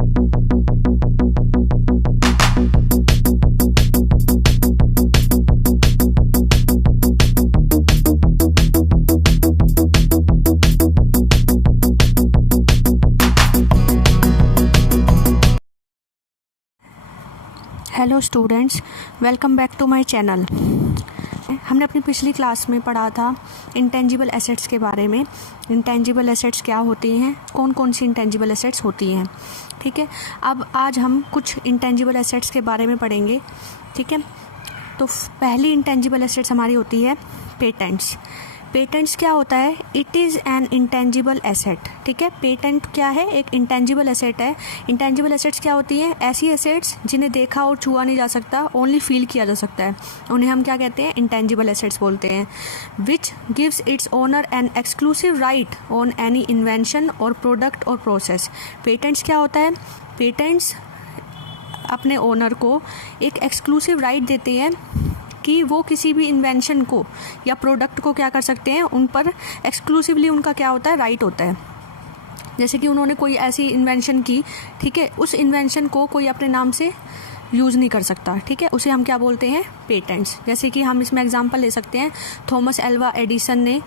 Hello students, welcome back to my channel. हमने अपनी पिछली क्लास में पढ़ा था इंटेंजिबल एसेट्स के बारे में। इंटेंजिबल एसेट्स क्या होती हैं, कौन कौन सी इंटेंजिबल एसेट्स होती हैं। ठीक है, अब आज हम कुछ इंटेंजिबल एसेट्स के बारे में पढ़ेंगे। ठीक है, तो पहली इंटेंजिबल एसेट्स हमारी होती है पेटेंट्स। पेटेंट्स क्या होता है? It is an intangible asset. ठीक है, पेटेंट क्या है? एक इंटेंजिबल एसेट है। इंटेंजिबल एसेट्स क्या होती हैं? ऐसी एसेट्स जिन्हें देखा और छुआ नहीं जा सकता, ओनली फील किया जा सकता है, उन्हें हम क्या कहते हैं? इंटेंजिबल एसेट्स बोलते हैं। Which gives its owner N exclusive right on any invention और प्रोडक्ट और प्रोसेस। पेटेंट्स क्या होता है? पेटेंट्स अपने ओनर को एक एक्सक्लूसिव राइट देते हैं कि वो किसी भी इन्वेंशन को या प्रोडक्ट को क्या कर सकते हैं, उन पर एक्सक्लूसिवली उनका क्या होता है? राइट होता है। जैसे कि उन्होंने कोई ऐसी इन्वेंशन की, ठीक है, उस इन्वेंशन को कोई अपने नाम से यूज़ नहीं कर सकता। ठीक है, उसे हम क्या बोलते हैं? पेटेंट्स। जैसे कि हम इसमें एग्जांपल ले सकते हैं, थॉमस एल्वा एडिसन ने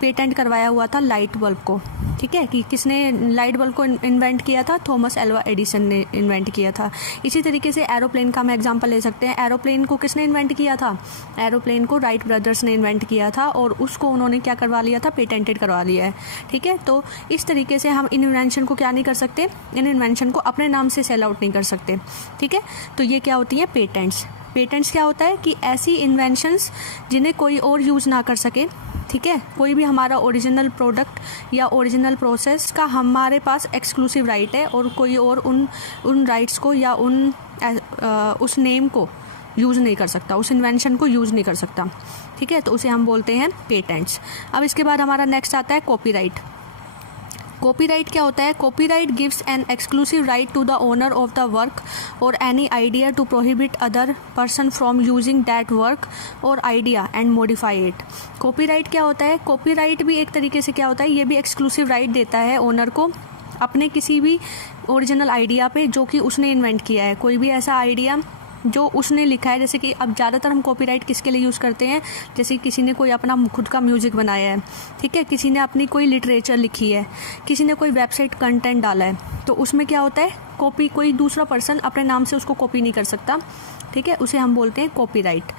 पेटेंट करवाया हुआ था लाइट बल्ब को। ठीक है, कि किसने लाइट बल्ब को इन्वेंट किया था? थॉमस एल्वा एडिसन ने इन्वेंट किया था। इसी तरीके से एरोप्लेन का हम एग्जांपल ले सकते हैं। एरोप्लेन को किसने इन्वेंट किया था? एरोप्लेन को राइट ब्रदर्स ने इन्वेंट किया था और उसको उन्होंने क्या करवा लिया था? पेटेंटेड करवा लिया है। ठीक है, तो इस तरीके से हम इन इन्वेंशन को क्या नहीं कर सकते? इन इन्वेंशन को अपने नाम से सेल आउट नहीं कर सकते। ठीक है, तो ये क्या होती है? पेटेंट्स। पेटेंट्स क्या होता है? कि ऐसी इन्वेंशंस जिन्हें कोई और यूज़ ना कर सके। ठीक है, कोई भी हमारा ओरिजिनल प्रोडक्ट या ओरिजिनल प्रोसेस का हमारे पास एक्सक्लूसिव राइट है और कोई और उन राइट्स को या उस नेम को यूज़ नहीं कर सकता, उस इन्वेंशन को यूज़ नहीं कर सकता। ठीक है, तो उसे हम बोलते हैं पेटेंट्स। अब इसके बाद हमारा नेक्स्ट आता है कॉपीराइट। कॉपीराइट क्या होता है? Copyright gives an exclusive right to the owner of the work और any idea to prohibit other person from using that work और idea and modify it. Copyright क्या होता है? कॉपीराइट भी एक तरीके से क्या होता है? ये भी एक्सक्लूसिव राइट देता है ओनर को अपने किसी भी ओरिजिनल आइडिया पे जो कि उसने इन्वेंट किया है। कोई भी ऐसा आइडिया जो उसने लिखा है, जैसे कि अब ज़्यादातर हम कॉपीराइट किसके लिए यूज़ करते हैं? जैसे किसी ने कोई अपना खुद का म्यूज़िक बनाया है, ठीक है, किसी ने अपनी कोई लिटरेचर लिखी है, किसी ने कोई वेबसाइट कंटेंट डाला है, तो उसमें क्या होता है? कॉपी, कोई दूसरा पर्सन अपने नाम से उसको कॉपी नहीं कर सकता। ठीक है, उसे हम बोलते हैं कॉपीराइट।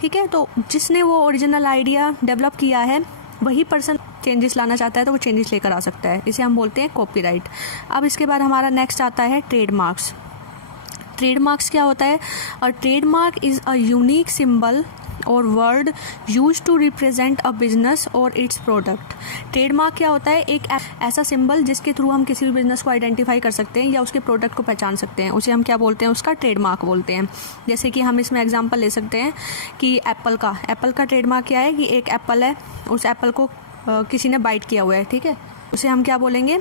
ठीक है, तो जिसने वो ओरिजिनल आइडिया डेवलप किया है वही पर्सन चेंजेस लाना चाहता है तो वो चेंजेस लेकर आ सकता है, इसे हम बोलते हैं कॉपीराइट। अब इसके बाद हमारा नेक्स्ट आता है ट्रेडमार्क्स। ट्रेडमार्क्स क्या होता है? और trademark is a unique symbol और word use to represent a business और इट्स प्रोडक्ट। ट्रेडमार्क क्या होता है? एक ऐसा सिंबल जिसके थ्रू हम किसी भी बिजनेस को आइडेंटिफाई कर सकते हैं या उसके प्रोडक्ट को पहचान सकते हैं, उसे हम क्या बोलते हैं? उसका ट्रेडमार्क बोलते हैं। जैसे कि हम इसमें एग्जांपल ले सकते हैं कि एप्पल का ट्रेडमार्क क्या है? कि एक एप्पल है, उस एप्पल को किसी ने बाइट किया हुआ है, ठीक है, उसे हम क्या बोलेंगे?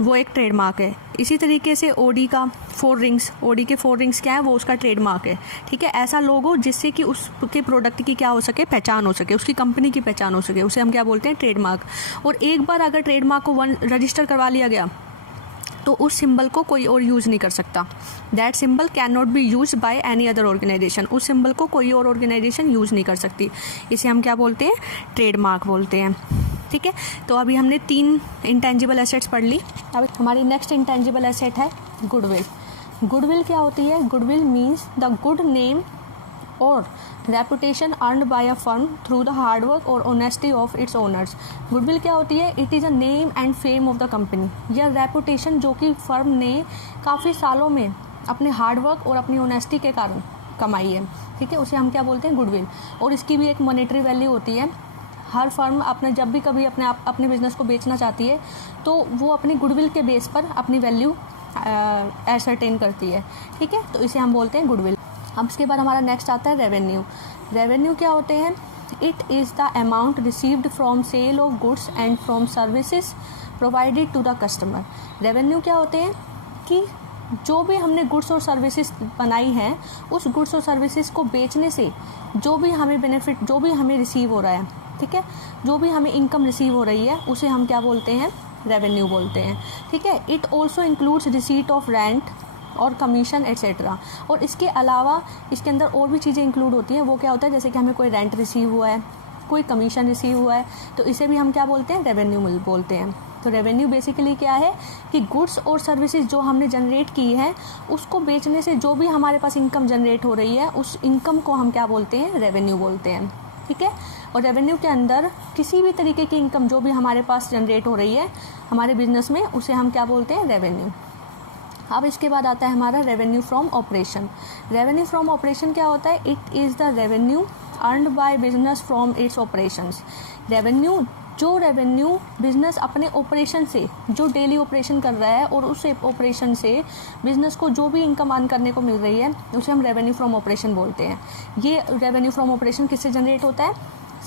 वो एक ट्रेडमार्क है। इसी तरीके से ओडी के 4 रिंग्स क्या है? वो उसका ट्रेडमार्क है। ठीक है, ऐसा लोगो जिससे कि उसके प्रोडक्ट की क्या हो सके? पहचान हो सके, उसकी कंपनी की पहचान हो सके, उसे हम क्या बोलते हैं? ट्रेडमार्क। और एक बार अगर ट्रेडमार्क को रजिस्टर करवा लिया गया तो उस सिंबल को कोई और यूज़ नहीं कर सकता। That symbol can not be use by any other organization. उस सिंबल को कोई और ऑर्गेनाइजेशन यूज़ नहीं कर सकती, इसे हम क्या बोलते हैं? ट्रेडमार्क बोलते हैं। ठीक है, तो अभी हमने 3 इंटेंजिबल एसेट्स पढ़ ली। अब हमारी नेक्स्ट इंटेंजिबल एसेट है गुडविल। गुडविल क्या होती है? Goodwill means the good name और reputation earned by a firm through the hard work और honesty of its owners. Goodwill क्या होती है? It is a name and fame of the company, या रेपुटेशन जो कि फर्म ने काफ़ी सालों में अपने हार्ड वर्क और अपनी ऑनेस्टी के कारण कमाई है। ठीक है, उसे हम क्या बोलते हैं? गुडविल। और इसकी भी एक मॉनेटरी वैल्यू होती है। हर फर्म जब भी कभी अपने बिजनेस को बेचना चाहती है तो वो अपनी गुडविल के बेस पर अपनी वैल्यू एसरटेन करती है। ठीक है, तो इसे हम बोलते हैं गुडविल। अब इसके बाद हमारा नेक्स्ट आता है रेवेन्यू। रेवेन्यू क्या होते हैं? It is the amount received from sale of goods and from services provided to the customer. Revenue क्या होते हैं? कि जो भी हमने गुड्स और सर्विसेज बनाई हैं, उस गुड्स और सर्विसेज को बेचने से जो भी हमें बेनिफिट, जो भी हमें रिसीव हो रहा है, ठीक है, जो भी हमें इनकम रिसीव हो रही है, उसे हम क्या बोलते हैं? रेवेन्यू बोलते हैं, ठीक है। It also includes receipt of rent और कमीशन एट्सेट्रा। और इसके अलावा इसके अंदर और भी चीज़ें इंक्लूड होती हैं। वो क्या होता है, जैसे कि हमें कोई रेंट रिसीव हुआ है, कोई कमीशन रिसीव हुआ है, तो इसे भी हम क्या बोलते हैं, रेवेन्यू बोलते हैं। तो रेवेन्यू बेसिकली क्या है कि गुड्स और सर्विसेज जो हमने जनरेट की है उसको बेचने से जो भी हमारे पास इनकम जनरेट हो रही है उस इनकम को हम क्या बोलते हैं, रेवेन्यू बोलते हैं, ठीक है। और रेवेन्यू के अंदर किसी भी तरीके की इनकम जो भी हमारे पास जनरेट हो रही है हमारे बिजनेस में उसे हम क्या बोलते हैं, रेवेन्यू। अब इसके बाद आता है हमारा revenue from operation. Revenue from operation क्या होता है, it is the revenue earned by business from its operations. Revenue जो रेवेन्यू बिजनेस अपने ऑपरेशन से, जो डेली ऑपरेशन कर रहा है और उस ऑपरेशन से बिजनेस को जो भी इनकम अर्न करने को मिल रही है उसे हम रेवेन्यू फ्रॉम ऑपरेशन बोलते हैं। ये रेवेन्यू फ्रॉम ऑपरेशन किससे जनरेट होता है,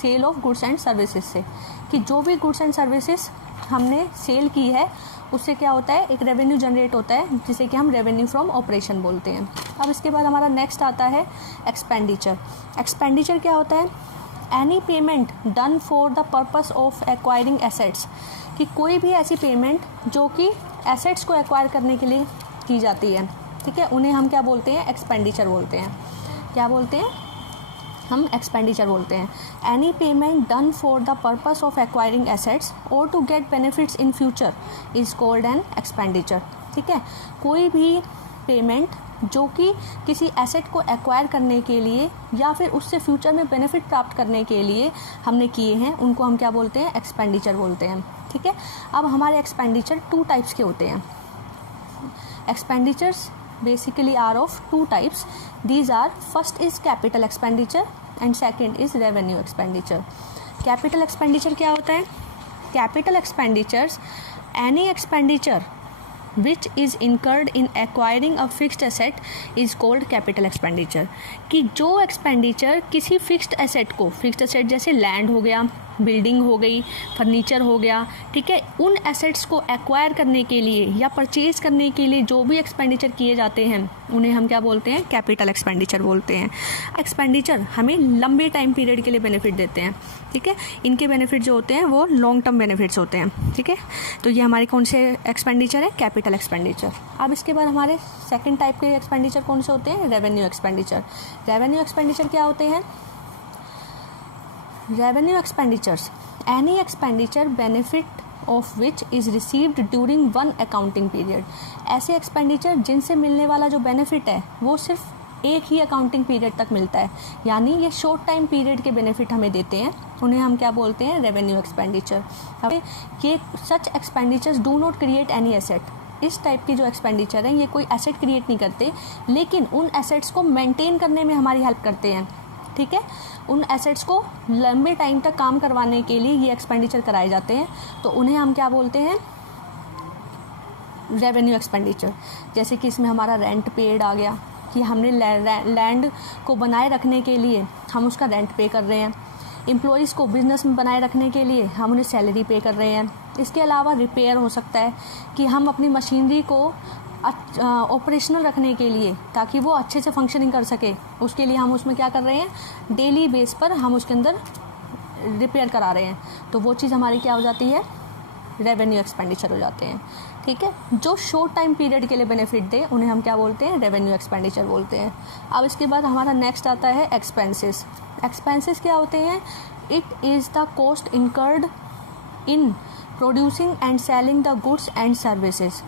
sale of goods and services से, कि जो भी गुड्स एंड सर्विसेज हमने सेल की है उससे क्या होता है, एक रेवेन्यू जनरेट होता है जिसे कि हम रेवेन्यू फ्रॉम ऑपरेशन बोलते हैं। अब इसके बाद हमारा नेक्स्ट आता है एक्सपेंडिचर। एक्सपेंडिचर क्या होता है, any payment done for the purpose of acquiring assets, कि कोई भी ऐसी पेमेंट जो कि एसेट्स को एक्वायर करने के लिए की जाती है, ठीक है, उन्हें हम क्या बोलते हैं, एक्सपेंडिचर बोलते हैं। क्या बोलते हैं, हम एक्सपेंडिचर बोलते हैं। Any payment done for the purpose of acquiring assets और to get benefits in future is called an expenditure, ठीक है। कोई भी पेमेंट जो कि किसी एसेट को एक्वायर करने के लिए या फिर उससे फ्यूचर में बेनिफिट प्राप्त करने के लिए हमने किए हैं उनको हम क्या बोलते हैं, एक्सपेंडिचर बोलते हैं, ठीक है। अब हमारे एक्सपेंडिचर 2 टाइप्स के होते हैं। Expenditures basically are of 2 types. These are, first is capital expenditure and second is revenue expenditure. Capital expenditure क्या होता है, capital expenditures any expenditure which is incurred in acquiring a fixed asset is called capital expenditure। कि जो expenditure किसी fixed asset को, fixed asset जैसे land हो गया, बिल्डिंग हो गई, फर्नीचर हो गया, ठीक है, उन एसेट्स को एक्वायर करने के लिए या परचेज करने के लिए जो भी एक्सपेंडिचर किए जाते हैं उन्हें हम क्या बोलते हैं, कैपिटल एक्सपेंडिचर बोलते हैं। एक्सपेंडिचर हमें लंबे टाइम पीरियड के लिए बेनिफिट देते हैं, ठीक है। इनके बेनिफिट जो होते हैं वो लॉन्ग टर्म बेनिफिट्स होते हैं, ठीक है। तो ये हमारे कौन से एक्सपेंडिचर है, कैपिटल एक्सपेंडिचर। अब इसके बाद हमारे सेकेंड टाइप के एक्सपेंडिचर कौन से होते हैं, रेवेन्यू एक्सपेंडिचर। रेवेन्यू एक्सपेंडिचर क्या होते हैं, revenue expenditures any expenditure benefit of which is received during one accounting period. ऐसे एक्सपेंडिचर जिनसे मिलने वाला जो बेनिफिट है वो सिर्फ एक ही अकाउंटिंग पीरियड तक मिलता है, यानी ये शॉर्ट टाइम पीरियड के बेनिफिट हमें देते हैं, उन्हें हम क्या बोलते हैं, रेवेन्यू एक्सपेंडिचर। ये such expenditures do not create any asset. इस टाइप की जो एक्सपेंडिचर हैं ये कोई एसेट क्रिएट नहीं करते, लेकिन उन एसेट्स को मेंटेन करने में हमारी हेल्प करते हैं, ठीक है। उन एसेट्स को लंबे टाइम तक काम करवाने के लिए ये एक्सपेंडिचर कराए जाते हैं, तो उन्हें हम क्या बोलते हैं, रेवेन्यू एक्सपेंडिचर। जैसे कि इसमें हमारा रेंट पेड आ गया, कि हमने लैंड को बनाए रखने के लिए हम उसका रेंट पे कर रहे हैं। एम्प्लॉइज़ को बिज़नेस में बनाए रखने के लिए हम उन्हें सैलरी पे कर रहे हैं। इसके अलावा रिपेयर हो सकता है कि हम अपनी मशीनरी को ऑपरेशनल रखने के लिए, ताकि वो अच्छे से फंक्शनिंग कर सके, उसके लिए हम उसमें क्या कर रहे हैं, डेली बेस पर हम उसके अंदर रिपेयर करा रहे हैं, तो वो चीज़ हमारी क्या हो जाती है, रेवेन्यू एक्सपेंडिचर हो जाते हैं, ठीक है। जो शॉर्ट टाइम पीरियड के लिए बेनिफिट दे उन्हें हम क्या बोलते हैं, रेवेन्यू एक्सपेंडिचर बोलते हैं। अब इसके बाद हमारा नेक्स्ट आता है एक्सपेंसेस। एक्सपेंसेस क्या होते हैं, it is the cost incurred in producing and selling the goods and services.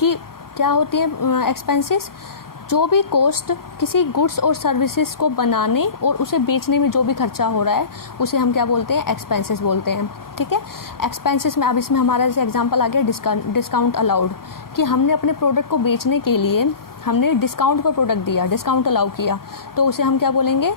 कि क्या होती है एक्सपेंसेस, जो भी कॉस्ट किसी गुड्स और सर्विसेज को बनाने और उसे बेचने में जो भी खर्चा हो रहा है उसे हम क्या बोलते हैं, एक्सपेंसेस बोलते हैं, ठीक है। एक्सपेंसेस में अब इसमें हमारा जैसे एग्जांपल आ गया डिस्काउंट अलाउड, कि हमने अपने प्रोडक्ट को बेचने के लिए हमने डिस्काउंट पर प्रोडक्ट दिया, डिस्काउंट अलाउ किया, तो उसे हम क्या बोलेंगे,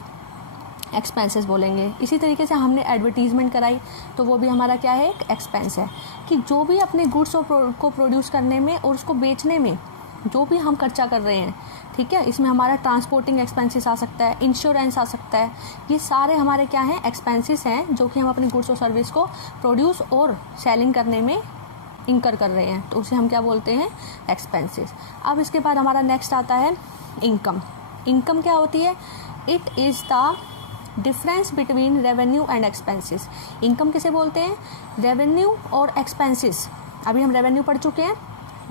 एक्सपेंसेस बोलेंगे। इसी तरीके से हमने एडवर्टीज़मेंट कराई तो वो भी हमारा क्या है, एक एक्सपेंस है। कि जो भी अपने गुड्स को प्रोड्यूस करने में और उसको बेचने में जो भी हम खर्चा कर रहे हैं, ठीक है, इसमें हमारा ट्रांसपोर्टिंग एक्सपेंसेस आ सकता है, इंश्योरेंस आ सकता है, ये सारे हमारे क्या हैं, एक्सपेंसेस हैं, जो कि हम अपनी गुड्स और सर्विस को प्रोड्यूस और सेलिंग करने में इंकर कर रहे हैं, तो उसे हम क्या बोलते हैं, एक्सपेंसेस। अब इसके बाद हमारा नेक्स्ट आता है इनकम। इनकम क्या होती है, it is the difference between revenue and expenses. Income किसे बोलते हैं, रेवेन्यू और एक्सपेंसेस अभी हम रेवेन्यू पढ़ चुके हैं।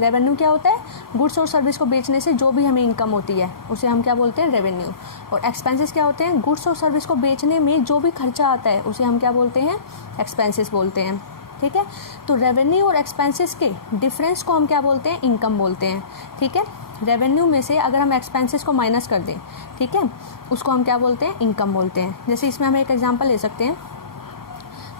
रेवेन्यू क्या होता है? गुड्स और सर्विस को बेचने से जो भी हमें इनकम होती है उसे हम क्या बोलते हैं? रेवेन्यू। और एक्सपेंसेस क्या होते हैं? गुड्स और सर्विस को बेचने में जो भी खर्चा आता है उसे हम क्या बोलते हैं? एक्सपेंसेस बोलते हैं। ठीक है, तो रेवेन्यू और एक्सपेंसेस के डिफरेंस को हम क्या बोलते हैं? इनकम बोलते हैं। ठीक है, रेवेन्यू में से अगर हम एक्सपेंसेस को माइनस कर दें, ठीक है, उसको हम क्या बोलते हैं? इनकम बोलते हैं। जैसे इसमें हम एक एग्जांपल ले सकते हैं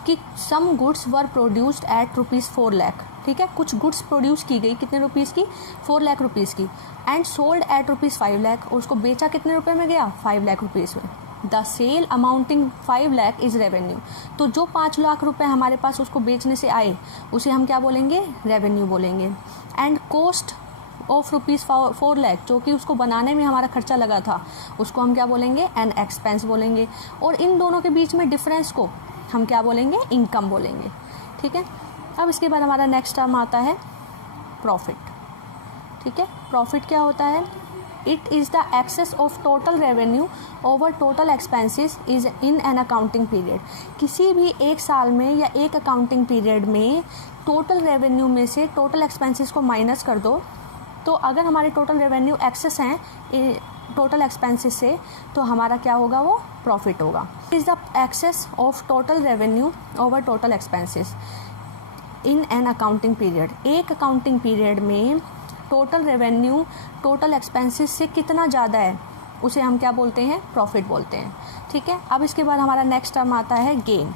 कि some goods were produced at ₹4 lakh. ठीक है, कुछ गुड्स प्रोड्यूस की गई कितने रुपीज़ की? 4 लाख रुपीज़ की। एंड सोल्ड एट ₹5 लाख, और उसको बेचा कितने रुपए में गया? 5 लाख रुपीज़ में। The sale amounting 5 lakh is revenue. तो जो 5 लाख रुपए हमारे पास उसको बेचने से आए उसे हम क्या बोलेंगे? रेवेन्यू बोलेंगे। एंड कॉस्ट ऑफ ₹4 लाख, जो कि उसको बनाने में हमारा खर्चा लगा था, उसको हम क्या बोलेंगे? एन एक्सपेंस बोलेंगे। और इन दोनों के बीच में डिफरेंस को हम क्या बोलेंगे? इनकम बोलेंगे। ठीक है, अब इसके बाद हमारा नेक्स्ट टर्म आता है प्रॉफिट। ठीक है, प्रॉफिट क्या होता है? It is the excess of total revenue over total expenses is in an accounting period. किसी भी एक साल में या एक अकाउंटिंग पीरियड में टोटल रेवेन्यू में से टोटल एक्सपेंसेस को माइनस कर दो, तो अगर हमारे टोटल रेवेन्यू एक्सेस हैं टोटल एक्सपेंसेस से, तो हमारा क्या होगा? वो प्रॉफिट होगा। Is the excess of total revenue over total expenses in an accounting period. एक अकाउंटिंग पीरियड में टोटल रेवेन्यू टोटल एक्सपेंसेस से कितना ज़्यादा है उसे हम क्या बोलते हैं? प्रॉफिट बोलते हैं। ठीक है, अब इसके बाद हमारा नेक्स्ट टर्म आता है गेन।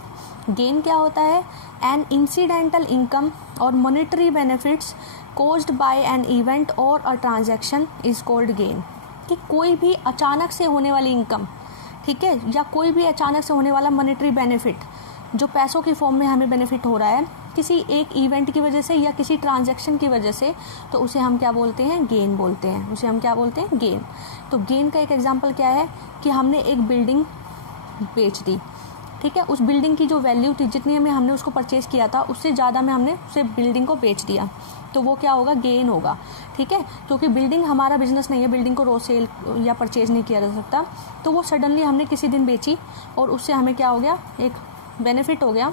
गेन क्या होता है? एन इंसिडेंटल इनकम और monetary benefits caused by an event और a transaction is called gain. कि कोई भी अचानक से होने वाली इनकम, ठीक है, या कोई भी अचानक से होने वाला मॉनेटरी बेनिफिट जो पैसों की फॉर्म में हमें बेनिफिट हो रहा है किसी एक इवेंट की वजह से या किसी ट्रांजैक्शन की वजह से, तो उसे हम क्या बोलते हैं? गेन बोलते हैं। उसे हम क्या बोलते हैं? गेन। तो गेन का एक एग्जांपल क्या है कि हमने एक बिल्डिंग बेच दी। ठीक है, उस बिल्डिंग की जो वैल्यू थी, जितनी में हमने उसको परचेज़ किया था, उससे ज़्यादा में हमने उसे बिल्डिंग को बेच दिया, तो वो क्या होगा? गेन होगा। ठीक है, क्योंकि बिल्डिंग हमारा बिजनेस नहीं है, बिल्डिंग को रोज सेल या परचेज नहीं किया जा सकता, तो वो सडनली हमने किसी दिन बेची और उससे हमें क्या हो गया? एक बेनिफिट हो गया,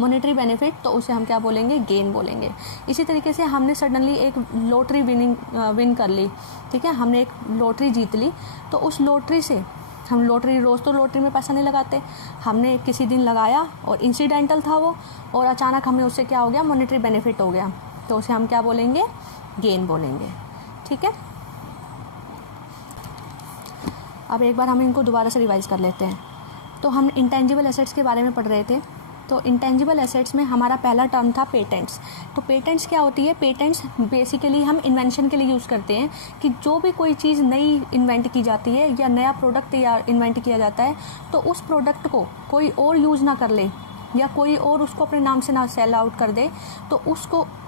मॉनेटरी बेनिफिट, तो उसे हम क्या बोलेंगे? गेन बोलेंगे। इसी तरीके से हमने सडनली एक लॉटरी विन कर ली। ठीक है, हमने एक लॉटरी जीत ली, तो उस लॉटरी से हम रोज़ तो लॉटरी में पैसा नहीं लगाते, हमने किसी दिन लगाया और इंसिडेंटल था वो, और अचानक हमें उससे क्या हो गया? मॉनेटरी बेनिफिट हो गया, तो उसे हम क्या बोलेंगे? गेन बोलेंगे। ठीक है, अब एक बार हम इनको दोबारा से रिवाइज कर लेते हैं। तो हम इंटेंजिबल एसेट्स के बारे में पढ़ रहे थे। तो इंटेंजिबल एसेट्स में हमारा पहला टर्म था पेटेंट्स। तो पेटेंट्स क्या होती है? पेटेंट्स बेसिकली हम इन्वेंशन के लिए यूज़ करते हैं कि जो भी कोई चीज़ नई इन्वेंट की जाती है या नया प्रोडक्ट तैयार इन्वेंट किया जाता है, तो उस प्रोडक्ट को कोई और यूज़ ना कर ले या कोई और उसको अपने नाम से ना सेल आउट कर दे, तो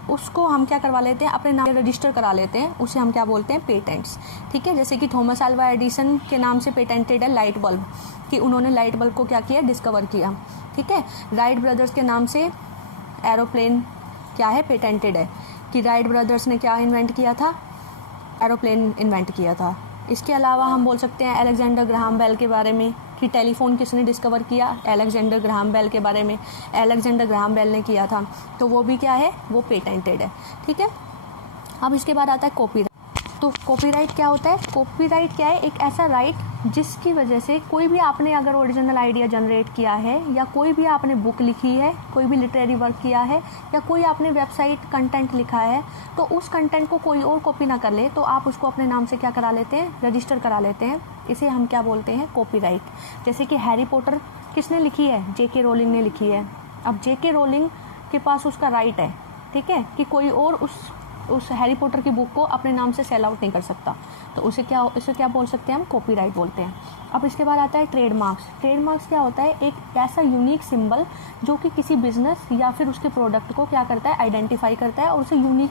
उसको हम क्या करवा लेते हैं? अपने नाम से रजिस्टर करा लेते हैं, उसे हम क्या बोलते हैं? पेटेंट्स। ठीक है, जैसे कि थॉमस अल्वा एडिसन के नाम से पेटेंटेड है लाइट बल्ब, कि उन्होंने लाइट बल्ब को क्या किया? डिस्कवर किया। ठीक है, राइट ब्रदर्स के नाम से एरोप्लेन क्या है? पेटेंटेड है, कि राइट ब्रदर्स ने क्या इन्वेंट किया था? एरोप्लेन इन्वेंट किया था। इसके अलावा हम बोल सकते हैं अलेक्जेंडर ग्राहम बेल के बारे में, कि टेलीफोन किसने डिस्कवर किया? अलेक्जेंडर ग्राहम बेल के बारे में अलेक्जेंडर ग्राहम बेल ने किया था, तो वो भी क्या है? वो पेटेंटेड है। ठीक है, अब इसके बाद आता है कॉपीराइट। तो कॉपीराइट क्या होता है? कॉपीराइट क्या है? एक ऐसा राइट जिसकी वजह से कोई भी आपने अगर ओरिजिनल आइडिया जनरेट किया है, या कोई भी आपने बुक लिखी है, कोई भी लिटरेरी वर्क किया है, या कोई आपने वेबसाइट कंटेंट लिखा है, तो उस कंटेंट को कोई और कॉपी ना कर ले, तो आप उसको अपने नाम से क्या करा लेते हैं? रजिस्टर करा लेते हैं। इसे हम क्या बोलते हैं? कॉपीराइट। जैसे कि हैरी पॉटर किसने लिखी है? जेके रोलिंग ने लिखी है। अब जेके रोलिंग के पास उसका राइट है, ठीक है, कि कोई और उस हैरी पॉटर की बुक को अपने नाम से सेल आउट नहीं कर सकता, तो इसे क्या बोल सकते हैं? हम कॉपीराइट बोलते हैं। अब इसके बाद आता है ट्रेडमार्क्स। ट्रेडमार्क्स क्या होता है? एक ऐसा यूनिक सिंबल जो कि किसी बिजनेस या फिर उसके प्रोडक्ट को क्या करता है? आइडेंटिफाई करता है और उसे यूनिक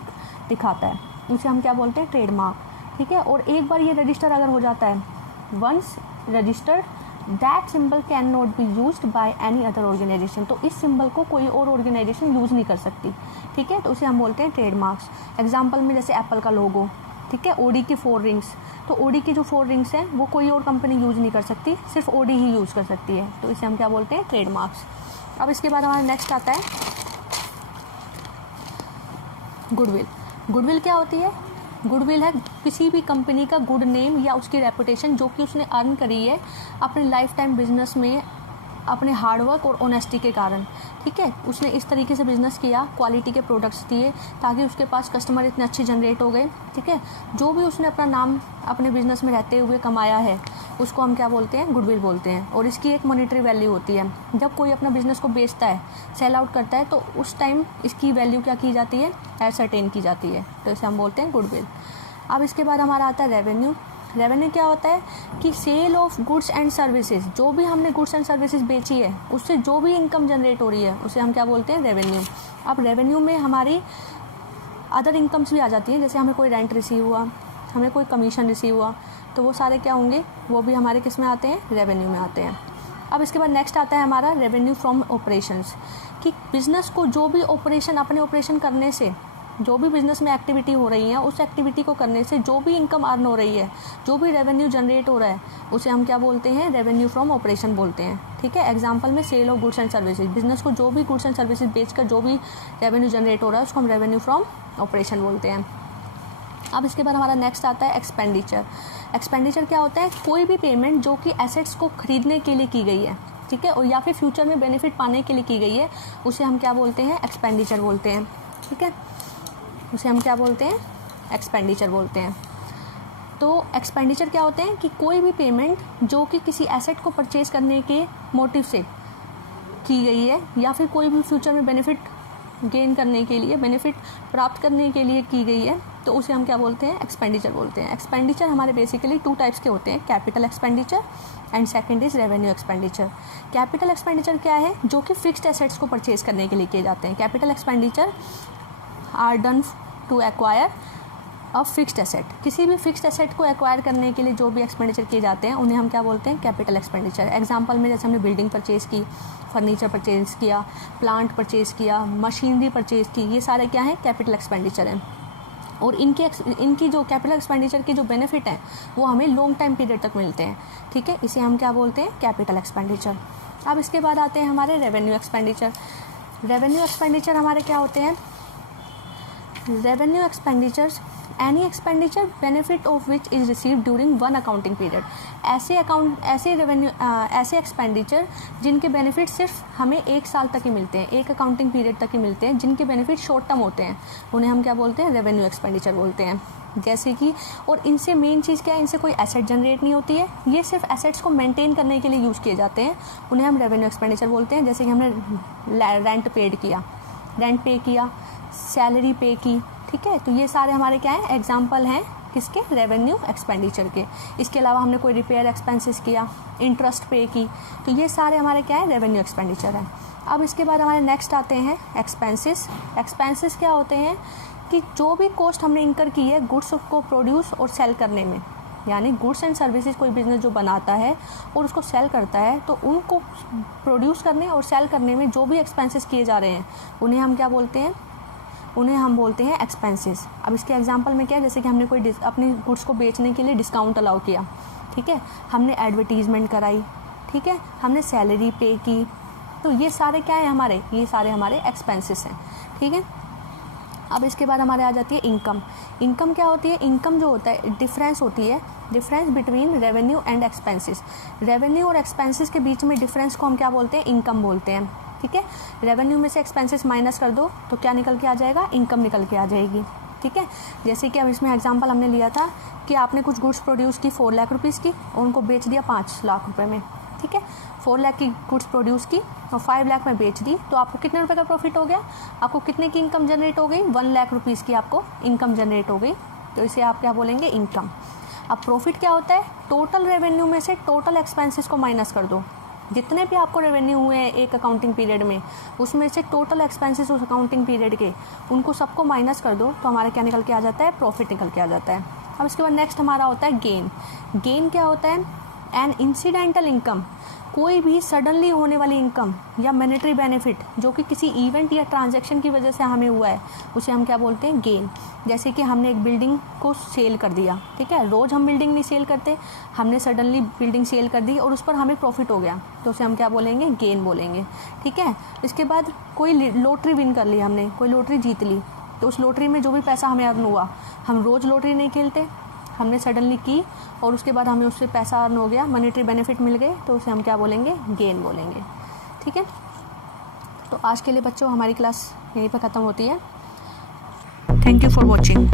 दिखाता है, उसे हम क्या बोलते हैं? ट्रेडमार्क। ठीक है, और एक बार ये रजिस्टर अगर हो जाता है, once registered that symbol can not be used by any other organization. तो इस सिंबल को कोई और ऑर्गेनाइजेशन यूज़ नहीं कर सकती। ठीक है, तो उसे हम बोलते हैं ट्रेडमार्क्स। एग्जाम्पल में जैसे एप्पल का लोगो, ठीक है, ओडी की 4 रिंग्स, तो ओडी की जो 4 रिंग्स हैं वो कोई और कंपनी यूज़ नहीं कर सकती, सिर्फ ओडी ही यूज़ कर सकती है, तो इसे हम क्या बोलते हैं? ट्रेडमार्क्स। अब इसके बाद हमारा नेक्स्ट आता है गुडविल। गुडविल क्या होती है? गुडविल है किसी भी कंपनी का गुड नेम या उसकी रेपुटेशन जो कि उसने अर्न करी है अपने लाइफ टाइम बिजनेस में अपने हार्डवर्क और ऑनेस्टी के कारण। ठीक है, उसने इस तरीके से बिजनेस किया, क्वालिटी के प्रोडक्ट्स दिए ताकि उसके पास कस्टमर इतने अच्छे जनरेट हो गए। ठीक है, जो भी उसने अपना नाम अपने बिजनेस में रहते हुए कमाया है उसको हम क्या बोलते हैं? गुडविल बोलते हैं। और इसकी एक मॉनेटरी वैल्यू होती है। जब कोई अपना बिजनेस को बेचता है, सेल आउट करता है, तो उस टाइम इसकी वैल्यू क्या की जाती है? एसरटेन की जाती है, तो इसे हम बोलते हैं गुडविल। अब इसके बाद हमारा आता है रेवेन्यू। रेवेन्यू क्या होता है कि sale of goods and services, जो भी हमने गुड्स एंड सर्विसेज बेची है उससे जो भी इनकम जनरेट हो रही है उसे हम क्या बोलते हैं? रेवेन्यू। अब रेवेन्यू में हमारी अदर इनकम्स भी आ जाती हैं, जैसे हमें कोई रेंट रिसीव हुआ, हमें कोई कमीशन रिसीव हुआ, तो वो सारे क्या होंगे? वो भी हमारे किस में आते हैं? रेवेन्यू में आते हैं। अब इसके बाद नेक्स्ट आता है हमारा रेवेन्यू फ्रॉम ऑपरेशंस, कि बिज़नेस को जो भी ऑपरेशन अपने ऑपरेशन करने से, जो भी बिज़नेस में एक्टिविटी हो रही है उस एक्टिविटी को करने से जो भी इनकम अर्न हो रही है, जो भी रेवेन्यू जनरेट हो रहा है उसे हम क्या बोलते हैं? रेवेन्यू फ्रॉम ऑपरेशन बोलते हैं। ठीक है, एग्जांपल में sale of goods and services, business को जो भी गुड्स एंड सर्विसेज बेचकर जो भी रेवेन्यू जनरेट हो रहा है उसको हम रेवेन्यू फ्रॉम ऑपरेशन बोलते हैं। अब इसके बाद हमारा नेक्स्ट आता है एक्सपेंडिचर। एक्सपेंडिचर क्या होता है? कोई भी पेमेंट जो कि एसेट्स को खरीदने के लिए की गई है, ठीक है, और या फिर फ्यूचर में बेनिफिट पाने के लिए की गई है, उसे हम क्या बोलते हैं? एक्सपेंडिचर बोलते हैं। ठीक है, उसे हम क्या बोलते हैं? एक्सपेंडिचर बोलते हैं। तो एक्सपेंडिचर क्या होते हैं कि कोई भी पेमेंट जो कि किसी एसेट को परचेज करने के मोटिव से की गई है या फिर कोई भी फ्यूचर में बेनिफिट गेन करने के लिए, बेनिफिट प्राप्त करने के लिए की गई है, तो उसे हम क्या बोलते हैं? एक्सपेंडिचर बोलते हैं। एक्सपेंडिचर हमारे बेसिकली 2 टाइप्स के होते हैं, capital expenditure and second is revenue expenditure. Capital expenditure क्या है? जो कि फिक्स्ड एसेट्स को परचेज करने के लिए किए जाते हैं। Capital expenditure are done to acquire a fixed asset. किसी भी फिक्स्ड एसेट को एक्वायर करने के लिए जो भी एक्सपेंडिचर किए जाते हैं उन्हें हम क्या बोलते हैं? Capital expenditure. एग्जांपल में जैसे हमने बिल्डिंग परचेज की, फर्नीचर परचेज किया, प्लांट परचेज किया, मशीनरी परचेज की, ये सारे क्या हैं? कैपिटल एक्सपेंडिचर हैं। और इनकी जो कैपिटल एक्सपेंडिचर के जो बेनिफिट हैं वो हमें लॉन्ग टाइम पीरियड तक मिलते हैं। ठीक है, इसे हम क्या बोलते हैं? Capital expenditure. अब इसके बाद आते हैं हमारे रेवेन्यू एक्सपेंडिचर। रेवेन्यू एक्सपेंडिचर हमारे क्या होते हैं? Revenue expenditures any expenditure benefit of which is received during one accounting period. ऐसे एक्सपेंडिचर जिनके बेनिफिट सिर्फ हमें 1 साल तक ही मिलते हैं, 1 अकाउंटिंग पीरियड तक ही मिलते हैं, जिनके बेनिफिट शॉर्ट टर्म होते हैं, उन्हें हम क्या बोलते हैं? रेवेन्यू एक्सपेंडिचर बोलते हैं। जैसे कि, और इनसे मेन चीज़ क्या है? इनसे कोई एसेट जनरेट नहीं होती है, ये सिर्फ एसेट्स को मेंटेन करने के लिए यूज़ किए जाते हैं, उन्हें हम रेवेन्यू एक्सपेंडिचर बोलते हैं। जैसे कि हमने रेंट पे किया, सैलरी पे की। ठीक है, तो ये सारे हमारे क्या हैं? एग्जाम्पल हैं किसके? रेवेन्यू एक्सपेंडिचर के। इसके अलावा हमने कोई रिपेयर एक्सपेंसेस किया, इंटरेस्ट पे की, तो ये सारे हमारे क्या है? रेवेन्यू एक्सपेंडिचर है। अब इसके बाद हमारे नेक्स्ट आते हैं एक्सपेंसेस। एक्सपेंसेस क्या होते हैं कि जो भी कॉस्ट हमने इंकर की है गुड्स को प्रोड्यूस और सेल करने में, यानी गुड्स एंड सर्विसेज कोई बिजनेस जो बनाता है और उसको सेल करता है, तो उनको प्रोड्यूस करने और सेल करने में जो भी एक्सपेंसेस किए जा रहे हैं उन्हें हम क्या बोलते हैं? उन्हें हम बोलते हैं एक्सपेंसेस। अब इसके एग्जांपल में क्या है? जैसे कि हमने कोई अपने गुड्स को बेचने के लिए डिस्काउंट अलाउ किया, ठीक है, हमने एडवर्टीजमेंट कराई, ठीक है, हमने सैलरी पे की, तो ये सारे क्या है हमारे? ये सारे हमारे एक्सपेंसेस हैं। ठीक है, अब इसके बाद हमारे आ जाती है इनकम। इनकम क्या होती है? इनकम जो होता है डिफरेंस होती है, difference between revenue and expenses. Revenue और एक्सपेंसेस के बीच में डिफरेंस को हम क्या बोलते हैं? इनकम बोलते हैं। ठीक है, रेवेन्यू में से एक्सपेंसेस माइनस कर दो तो क्या निकल के आ जाएगा? इनकम निकल के आ जाएगी। ठीक है, जैसे कि अब इसमें एग्जांपल हमने लिया था कि आपने कुछ गुड्स प्रोड्यूस की 4 लाख रुपीज़ की और उनको बेच दिया 5 लाख रुपए में। ठीक है, 4 लाख की गुड्स प्रोड्यूस की और 5 लाख में बेच दी, तो आपको कितने रुपए का प्रॉफिट हो गया? आपको कितने की इनकम जनरेट हो गई? 1 लाख रुपीज़ की आपको इनकम जनरेट हो गई, तो इसे आप क्या बोलेंगे? इनकम। अब प्रॉफिट क्या होता है? टोटल रेवेन्यू में से टोटल एक्सपेंसेस को माइनस कर दो, जितने भी आपको रेवेन्यू हुए हैं एक अकाउंटिंग पीरियड में, उसमें से टोटल एक्सपेंसेस उस अकाउंटिंग पीरियड के, उनको सबको माइनस कर दो, तो हमारा क्या निकल के आ जाता है? प्रॉफिट निकल के आ जाता है। अब इसके बाद नेक्स्ट हमारा होता है गेन। गेन क्या होता है? एन इंसिडेंटल इनकम, कोई भी सडनली होने वाली इनकम या मॉनेटरी बेनिफिट जो कि किसी इवेंट या ट्रांजैक्शन की वजह से हमें हुआ है, उसे हम क्या बोलते हैं? गेन। जैसे कि हमने एक बिल्डिंग को सेल कर दिया, ठीक है, रोज़ हम बिल्डिंग नहीं सेल करते, हमने सडनली बिल्डिंग सेल कर दी और उस पर हमें प्रॉफिट हो गया, तो उसे हम क्या बोलेंगे? गेन बोलेंगे। ठीक है, इसके बाद कोई लॉटरी विन कर ली हमने, कोई लॉटरी जीत ली, तो उस लॉटरी में जो भी पैसा हमें अर्न हुआ, हम रोज़ लॉटरी नहीं खेलते, हमने सडनली की और उसके बाद हमें उससे पैसा अर्न हो गया, मॉनेटरी बेनिफिट मिल गए, तो उसे हम क्या बोलेंगे, गेन बोलेंगे। ठीक है, तो आज के लिए बच्चों हमारी क्लास यहीं पर ख़त्म होती है। Thank you for watching.